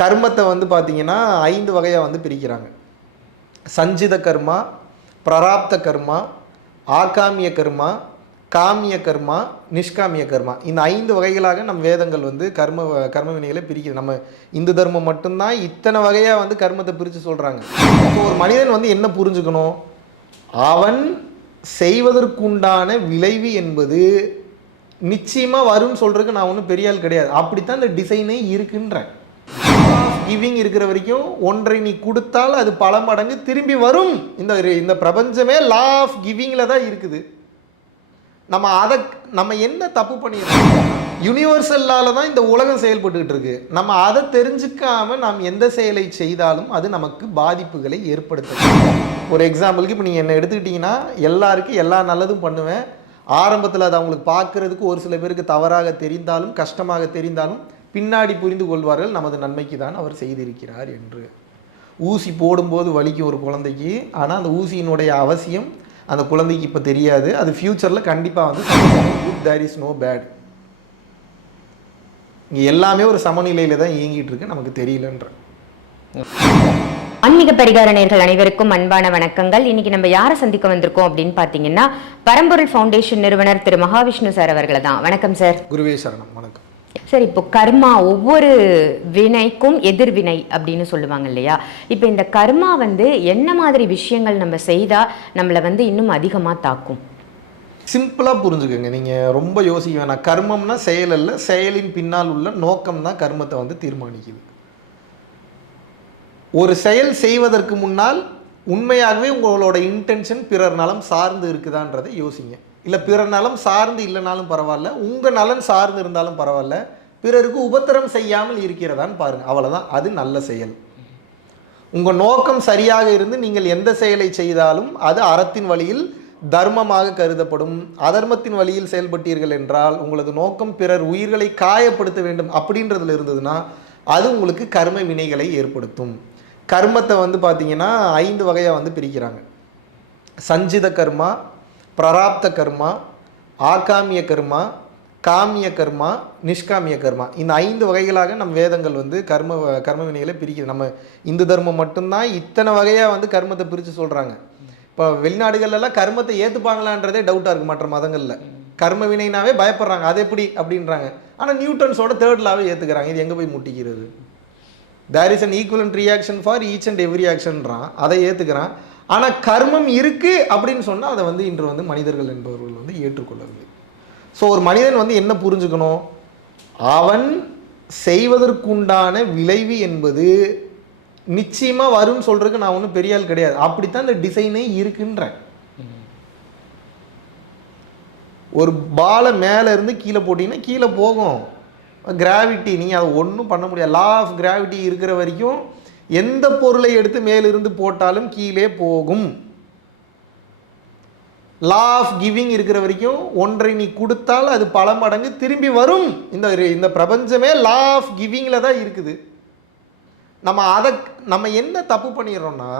கர்மத்தை வந்து பார்த்தீங்கன்னா ஐந்து வகையாக வந்து பிரிக்கிறாங்க. சஞ்சித கர்மா பிராப்த கர்மா ஆகாமிய கர்மா காமிய கர்மா நிஷ்காமிய கர்மா. இந்த ஐந்து வகைகளாக நம் வேதங்கள் வந்து கர்ம கர்ம வினைகளை பிரிக்குது நம்ம இந்து தர்மம் மட்டும்தான் இத்தனை வகையாக வந்து கர்மத்தை பிரித்து சொல்கிறாங்க இப்போ ஒரு மனிதன் வந்து என்ன புரிஞ்சுக்கணும்? அவன் செய்வதற்குண்டான விளைவு என்பது நிச்சயமாக வரும்னு சொல்கிறதுக்கு நான் ஒன்றும் பெரிய ஆள் கிடையாது. அப்படித்தான் இந்த டிசைனே இருக்குன்றேன். கிவிங் இருக்கிற வரைக்கும் ஒன்றை நீ கொடுத்தால் அது பல மடங்கு திரும்பி வரும். இந்த இந்த பிரபஞ்சமே லா ஆஃப் கிவிங்கில் தான் இருக்குது. நம்ம அதை நம்ம என்ன தப்பு பண்ணியிருக்கோம்? யுனிவர்சல்லால தான் இந்த உலகம் செயல்பட்டுக்கிட்டு இருக்கு. நம்ம அதை தெரிஞ்சுக்காம நாம் எந்த செயலை செய்தாலும் அது நமக்கு பாதிப்புகளை ஏற்படுத்தும் ஒரு எக்ஸாம்பிளுக்கு இப்போ நீங்கள் என்ன எடுத்துக்கிட்டிங்கன்னா எல்லாருக்கும் எல்லா நல்லதும் பண்ணுவேன். ஆரம்பத்தில் அது அவங்களுக்கு பார்க்கறதுக்கு ஒரு சில பேருக்கு தவறாக தெரிந்தாலும் கஷ்டமாக தெரிந்தாலும் பின்னாடி புரிந்து கொள்வார்கள் நமது நன்மைக்கு தான் அவர் செய்திருக்கிறார் என்று. ஊசி போடும்போது வலிக்கும் ஒரு குழந்தைக்கு ஆனால் அந்த ஊசியினுடைய அவசியம் அந்த குழந்தைக்கு இப்போ தெரியாது. அது ஃப்யூச்சரில் கண்டிப்பாக வந்து good there is no bad இங்கே எல்லாமே ஒரு சமநிலையில் தான் இயங்கிட்டு இருக்கு நமக்கு தெரியலன்ற. ஆன்மீக பரிகார நேர்கள் அனைவருக்கும் அன்பான வணக்கங்கள். இன்னைக்கு நம்ம யாரை சந்திக்க வந்திருக்கோம் அப்படின்னு பார்த்தீங்கன்னா பரம்பொருள் ஃபவுண்டேஷன் நிறுவனர் திரு மகாவிஷ்ணு சார் அவர்களை தான் வணக்கம் சார். குருவே சரணம். வணக்கம். சரி இப்போ கர்மா ஒவ்வொரு வினைக்கும் எதிர்வினை அப்படின்னு சொல்லுவாங்க இல்லையா? இப்போ இந்த கர்மா வந்து என்ன மாதிரி விஷயங்கள் நம்ம செய்தால் நம்மளை வந்து இன்னும் அதிகமாக தாக்கும்? சிம்பிளாக புரிஞ்சுக்கோங்க. நீங்கள் ரொம்ப யோசிக்க வேணாம். கர்மம்னா செயல் அல்ல செயலின் பின்னால் உள்ள நோக்கம் தான் கர்மத்தை வந்து தீர்மானிக்குது. ஒரு செயல் செய்வதற்கு முன்னால் உண்மையாகவே உங்களோட இன்டென்ஷன் பிறர் நலம் சார்ந்து இருக்குதான்றதை யோசிங்க. இல்லை பிற நலம் சார்ந்து இல்லைனாலும் பரவாயில்ல. உங்கள் நலன் சார்ந்து இருந்தாலும் பரவாயில்ல. பிறருக்கு உபத்திரம் செய்யாமல் இருக்கிறதான்னு பாருங்கள் அவ்வளோதான் அது நல்ல செயல். உங்கள் நோக்கம் சரியாக இருந்து நீங்கள் எந்த செயலை செய்தாலும் அது அறத்தின் வழியில் தர்மமாக கருதப்படும். அதர்மத்தின் வழியில் செயல்பட்டீர்கள் என்றால் உங்களது நோக்கம் பிறர் உயிர்களை காயப்படுத்த வேண்டும் அப்படின்றதுல இருந்ததுன்னா அது உங்களுக்கு கர்ம வினைகளை ஏற்படுத்தும். கர்மத்தை வந்து பார்த்தீங்கன்னா ஐந்து வகையாக வந்து பிரிக்கிறாங்க. சஞ்சித கர்மா பிராப்த கர்மா ஆகாமிய கர்மா காமிய கர்மா நிஷ்காமிய கர்மா இந்த ஐந்து வகைகளாக நம் வேதங்கள் வந்து கர்ம கர்ம வினைகளை பிரிக்குது. நம்ம இந்து தர்மம் மட்டும்தான் இத்தனை வகையாக வந்து கர்மத்தை பிரித்து சொல்கிறாங்க இப்போ வெளிநாடுகள்லாம் கர்மத்தை ஏற்றுப்பாங்களான்றதே டவுட்டாக இருக்குது மற்ற மதங்களில். கர்ம வினைனாவே பயப்படுறாங்க. அது எப்படி? அப்படின்றாங்க. ஆனால் நியூட்டன்ஸோட தேர்ட் லாவே ஏற்றுக்கிறாங்க இது எங்கே போய் முட்டிக்கிறது? There is an equal reaction for each and every ஆக்ஷன்றான் அதை ஏற்றுக்கிறான் ஆனால் கர்மம் இருக்குது அப்படின்னு சொன்னால் அதை வந்து இன்று வந்து மனிதர்கள் என்பவர்கள் வந்து ஏற்றுக்கொள்ளவில்லை. ஸோ ஒரு மனிதன் வந்து என்ன புரிஞ்சுக்கணும்? அவன் செய்வதற்குண்டான விளைவு என்பது நிச்சயமாக வரும்னு சொல்கிறதுக்கு நான் ஒன்றும் பெரிய ஆள் கிடையாது. அப்படித்தான் இந்த டிசைனே இருக்குன்றேன். ஒரு பாலை மேலே இருந்து கீழே போட்டிங்கன்னா கீழே போகும். கிராவிட்டி நீங்கள் அதை ஒன்றும் பண்ண முடியாது. லா ஆஃப் கிராவிட்டி இருக்கிற வரைக்கும் எந்த பொருளை எடுத்து மேலிருந்து போட்டாலும் கீழே போகும். லா ஆஃப் கிவிங் இருக்கிற வரைக்கும் ஒன்றை நீ கொடுத்தால் அது பல மடங்கு திரும்பி வரும். இந்த இந்த பிரபஞ்சமே லா ஆஃப் கிவிங்கில் தான் இருக்குது. நம்ம அதை நம்ம என்ன தப்பு பண்ணிடுறோம்னா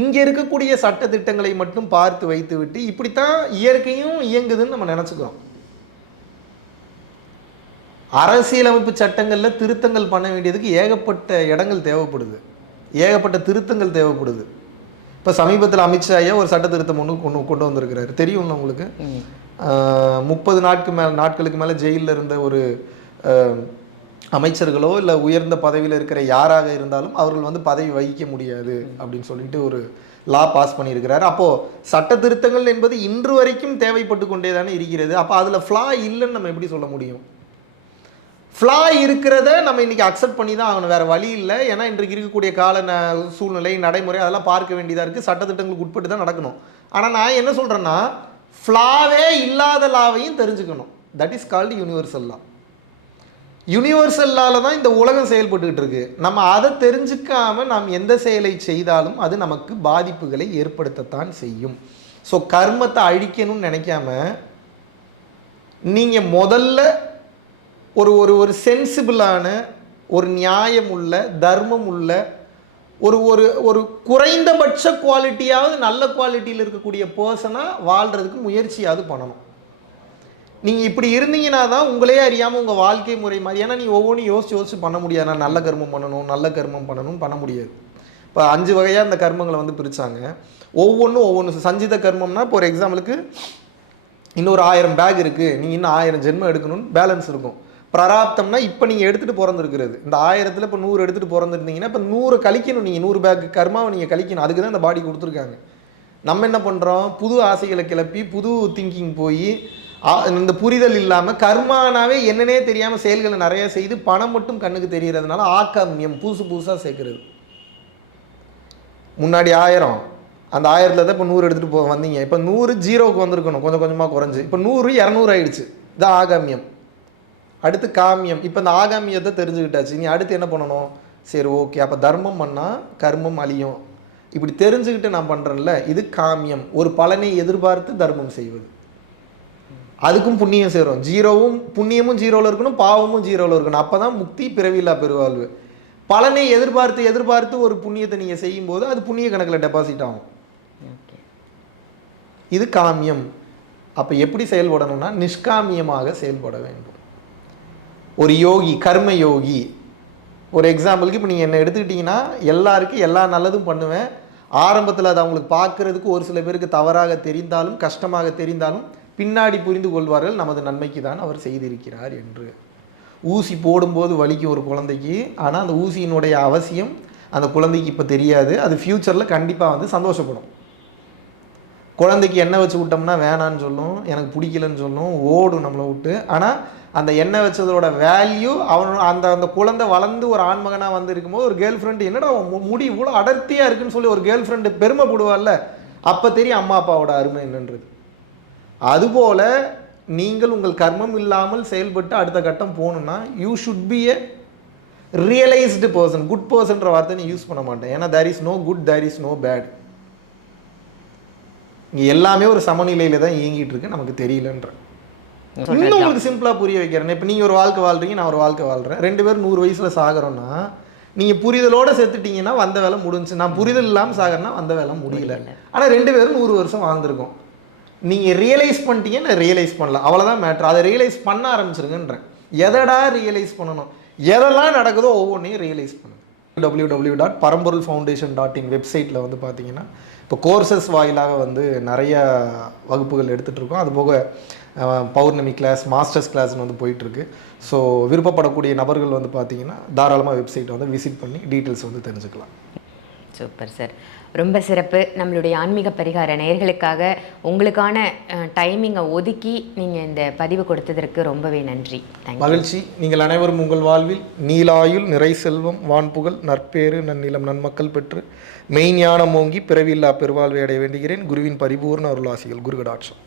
இங்கே இருக்கக்கூடிய சட்ட திட்டங்களை மட்டும் பார்த்து வைத்து விட்டு இப்படித்தான் இயற்கையும் இயங்குதுன்னு நம்ம நினச்சிக்கிறோம். அரசியலமைப்பு சட்டங்களில் திருத்தங்கள் பண்ண வேண்டியதுக்கு ஏகப்பட்ட இடங்கள் தேவைப்படுது. ஏகப்பட்ட திருத்தங்கள் தேவைப்படுது. இப்போ சமீபத்தில் அமித்ஷா ஐயா ஒரு சட்ட திருத்தம் ஒன்று கொண்டு கொண்டு வந்திருக்கிறாரு. தெரியும்ல உங்களுக்கு? முப்பது நாட்கு மேலே நாட்களுக்கு மேலே ஜெயிலில் இருந்த ஒரு அமைச்சர்களோ இல்லை உயர்ந்த பதவியில் இருக்கிற யாராக இருந்தாலும் அவர்கள் வந்து பதவி வகிக்க முடியாது அப்படின்னு சொல்லிட்டு ஒரு லா பாஸ் பண்ணியிருக்கிறாரு. அப்போது சட்ட திருத்தங்கள் என்பது இன்று வரைக்கும் தேவைப்பட்டு கொண்டே தானே இருக்கிறது. அப்போ அதில் ஃப்ளா இல்லைன்னு நம்ம எப்படி சொல்ல முடியும்? ஃப்ளா இருக்கிறத நம்ம இன்னைக்கு அக்செப்ட் பண்ணி தான் ஆகணும். வேற வழி இல்லை. ஏன்னா இன்றைக்கு இருக்கக்கூடிய கால ந- சூழ்நிலை நடைமுறை அதெல்லாம் பார்க்க வேண்டியதாக இருக்குது சட்டத்திட்டங்களுக்கு உட்பட்டு தான் நடக்கணும். ஆனால் நான் என்ன சொல்கிறேன்னா ஃப்ளாவே இல்லாத லாவையும் தெரிஞ்சுக்கணும். That is called universal law யூனிவர்சல்லால தான் இந்த உலகம் செயல்பட்டுக்கிட்டு இருக்கு. நம்ம அதை தெரிஞ்சுக்காமல் நாம் எந்த செயலை செய்தாலும் அது நமக்கு பாதிப்புகளை ஏற்படுத்தத்தான் செய்யும். ஸோ கர்மத்தை அழிக்கணும்னு நினைக்காம நீங்கள் முதல்ல ஒரு ஒரு ஒரு சென்சிபிளான ஒரு நியாயம் உள்ள தர்மம் உள்ள ஒரு ஒரு ஒரு குறைந்தபட்ச குவாலிட்டியாவது நல்ல குவாலிட்டியில் இருக்கக்கூடிய பர்சனாக வாழ்கிறதுக்கு முயற்சியாவது பண்ணணும். நீங்கள் இப்படி இருந்தீங்கன்னா தான் உங்களே அறியாமல் உங்கள் வாழ்க்கை முறை மாதிரி ஏன்னா நீ ஒவ்வொன்றும் யோசிச்சு யோசிச்சு பண்ண முடியாது. நான் நல்ல கர்மம் பண்ணணும் நல்ல கர்மம் பண்ணணும் பண்ண முடியாது. இப்போ அஞ்சு வகையாக இந்த கர்மங்களை வந்து பிரித்தாங்க ஒவ்வொன்றும் ஒவ்வொன்று சஞ்சித கர்மம்னா இப்போ ஒரு எக்ஸாம்பிளுக்கு இன்னொரு ஆயிரம் பேக் இருக்குது நீங்கள் இன்னும் ஆயிரம் ஜென்மம் எடுக்கணும்னு பேலன்ஸ் இருக்கும். பிராப்தம்னா இப்போ நீங்கள் எடுத்துகிட்டு பிறந்திருக்கிறது. இந்த ஆயிரத்தில் இப்போ நூறு எடுத்துகிட்டு பிறந்திருந்தீங்கன்னா இப்போ நூறு கழிக்கணும் நீங்கள் நூறு பேக்கு கர்மாவை நீங்கள் கழிக்கணும். அதுக்கு தான் இந்த பாடி கொடுத்துருக்காங்க. நம்ம என்ன பண்ணுறோம் புது ஆசைகளை கிளப்பி புது திங்கிங் போய் இந்த புரிதல் இல்லாமல் கர்மானாவே என்னன்னே தெரியாமல் செயல்களை நிறைய செய்து பணம் மட்டும் கண்ணுக்கு தெரியறதுனால ஆக்காமியம் புதுசு புதுசாக சேர்க்குறது. முன்னாடி ஆயிரம். அந்த ஆயிரத்தில் தான் இப்போ நூறு எடுத்துகிட்டு போ வந்தீங்க. இப்போ நூறு ஜீரோவுக்கு வந்திருக்கணும். கொஞ்சம் கொஞ்சமாக குறைஞ்சி. இப்போ நூறு இரநூறு ஆயிடுச்சு. இதான் ஆகாமியம். அடுத்து காமியம். இப்போ இந்த ஆகாமியத்தை தெரிஞ்சுக்கிட்டாச்சு. நீ அடுத்து என்ன பண்ணணும்? சரி ஓகே அப்போ தர்மம் பண்ணால் கர்மம் அழியும். இப்படி தெரிஞ்சுக்கிட்டு நான் பண்ணுறேன்ல இது காமியம். ஒரு பலனை எதிர்பார்த்து தர்மம் செய்வது. அதுக்கும் புண்ணியம் சேரும். ஜீரோவும் புண்ணியமும் ஜீரோவில் இருக்கணும் பாவமும் ஜீரோவில் இருக்கணும். அப்போ தான் முக்தி பிறவில்லா பெருவாழ்வு. பலனை எதிர்பார்த்து எதிர்பார்த்து ஒரு புண்ணியத்தை நீங்கள் செய்யும்போது அது புண்ணிய கணக்கில் டெபாசிட் ஆகும். இது காமியம். அப்போ எப்படி செயல்படணும்னா நிஷ்காமியமாக செயல்பட வேண்டும். ஒரு யோகி கர்ம யோகி. ஒரு எக்ஸாம்பிளுக்கு இப்போ நீங்கள் என்ன எடுத்துக்கிட்டிங்கன்னா எல்லாருக்கும் எல்லா நல்லதும் பண்ணுவேன். ஆரம்பத்தில் அது அவங்களுக்கு பார்க்குறதுக்கு ஒரு சில பேருக்கு தவறாக தெரிந்தாலும் கஷ்டமாக தெரிந்தாலும் பின்னாடி புரிந்து கொள்வார்கள். நமது நன்மைக்கு தான் அவர் செய்திருக்கிறார் என்று. ஊசி போடும்போது வலிக்கு ஒரு குழந்தைக்கு. ஆனால் அந்த ஊசியினுடைய அவசியம் அந்த குழந்தைக்கு இப்போ தெரியாது. அது ஃப்யூச்சரில் கண்டிப்பாக வந்து சந்தோஷப்படும். குழந்தைக்கு எண்ணெய் வச்சு விட்டோம்னா வேணான்னு சொல்லும் எனக்கு பிடிக்கலன்னு சொல்லும் ஓடும் நம்மளை விட்டு. ஆனால் அந்த எண்ணெய் வச்சதோட வேல்யூ அவன் அந்த அந்த குழந்தை வளர்ந்து ஒரு ஆண்மகனாக வந்து இருக்கும்போது ஒரு கேர்ள் ஃப்ரெண்டு என்னடா முடி இவ்வளோ அடர்த்தியாக இருக்குன்னு சொல்லி ஒரு கேர்ள் ஃப்ரெண்டு பெருமைப்படுவார்ல அப்போ தெரியும் அம்மா அப்பாவோட அருமை என்னன்றது. அதுபோல் நீங்கள் உங்கள் கர்மம் இல்லாமல் செயல்பட்டு அடுத்த கட்டம் போகணுன்னா you should be a realised person good பர்சன்ற வார்த்தை நீ யூஸ் பண்ண மாட்டேன். ஏன்னா there is no good there is no bad இங்கே எல்லாமே ஒரு சமநிலையில தான் இயங்கிட்டு இருக்கு நமக்கு தெரியலன்ற. இன்னும் உங்களுக்கு சிம்பிளா புரிய வைக்கிறேன். இப்போ நீங்க ஒரு வாழ்க்கை வாழ்றீங்க நான் ஒரு வாழ்க்கை வாழ்றேன். ரெண்டு பேரும் நூறு வயசுல சாகுறோம்னா நீங்க புரிதலோட செத்துட்டீங்கன்னா வந்த வேலை முடிஞ்சுச்சு. நான் புரிதல் இல்லாம சாகுறேன்னா வந்த வேலை முடியல. ஆனா ரெண்டு பேரும் நூறு வருஷம் வாழ்ந்திருக்கோம். நீங்க ரியலைஸ் பண்ணிட்டீங்க நான் ரியலைஸ் பண்ணல. அவ்வளவுதான் மேட்ரு அதை ரியலைஸ் பண்ண ஆரம்பிச்சிருங்கன்றேன். எதடா ரியலைஸ் பண்ணணும்? எதெல்லாம் நடக்குதோ ஒவ்வொன்றையும் ரியலைஸ் பண்ணுங்க W W dot Paramporul foundation dot in வெப்சைட்டில் வந்து பார்த்தீங்கன்னா இப்போ கோர்சஸ் வாயிலாக வந்து நிறைய வகுப்புகள் எடுத்துகிட்ருக்கோம் அதுபோக அது போக பௌர்ணமி கிளாஸ் மாஸ்டர்ஸ் கிளாஸ்னு வந்து போயிட்டுருக்கு. ஸோ விருப்பப்படக்கூடிய நபர்கள் வந்து பார்த்தீங்கன்னா தாராளமாக வெப்சைட்டை வந்து விசிட் பண்ணி டீட்டெயில்ஸ் வந்து தெரிஞ்சுக்கலாம். Super sir. ரொம்ப சிறப்பு. நம்மளுடைய ஆன்மீக பரிகார நேர்களுக்காக உங்களுக்கான டைமிங்கை ஒதுக்கி நீங்கள் இந்த பதிவு கொடுத்ததற்கு ரொம்பவே நன்றி. மகிழ்ச்சி. நீங்கள் அனைவரும் உங்கள் வாழ்வில் நீலாயுள் நிறை செல்வம் வான்புகழ் நற்பேறு நன்னிலம் நன்மக்கள் பெற்று மெய்ஞானம் ஓங்கி பிறவில்லா பெருவாழ்வை அடைய வேண்டுகிறேன். குருவின் பரிபூர்ண அருளாசிகள். குருகடாட்சம்.